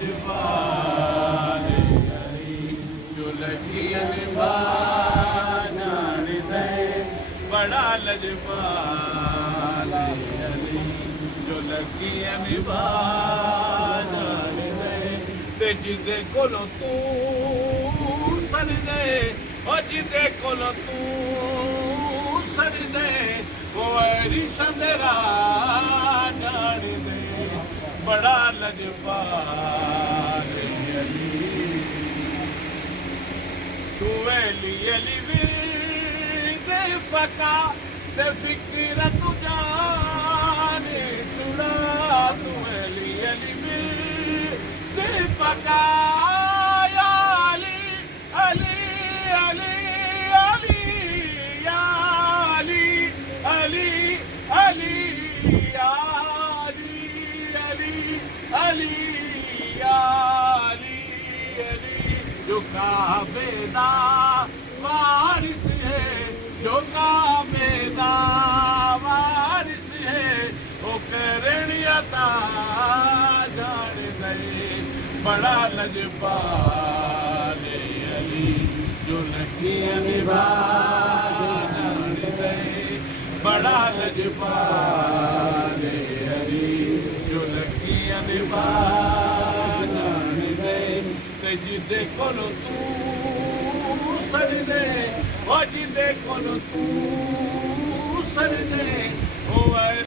लजपाले अली जो लगिया निभाना दे बड़ा लजपाले अली जो लगिया निभाना दे ते जिदे कोलों तू सर दे और जिदे कोलों तू सर दे वो ऐरी संदरा जान दे बड़ा लजपाले अली तू वेली अली दे पका ते फिक्र तू जाने छुड़ा तू वेली अली दे पका या अली अली अली अली या अली अली अली या अली अली अली जो काबेदा वारिस है जो काबेदा वारिस है वो करनियता जान दे बड़ा लजपाले अली जो लगिया निभाना दे बड़ा लजपाले अली जो लगिया निभाना दे ते जिदे कोलो तू सर दे ओ जिदे कोलो तू सर दे ओ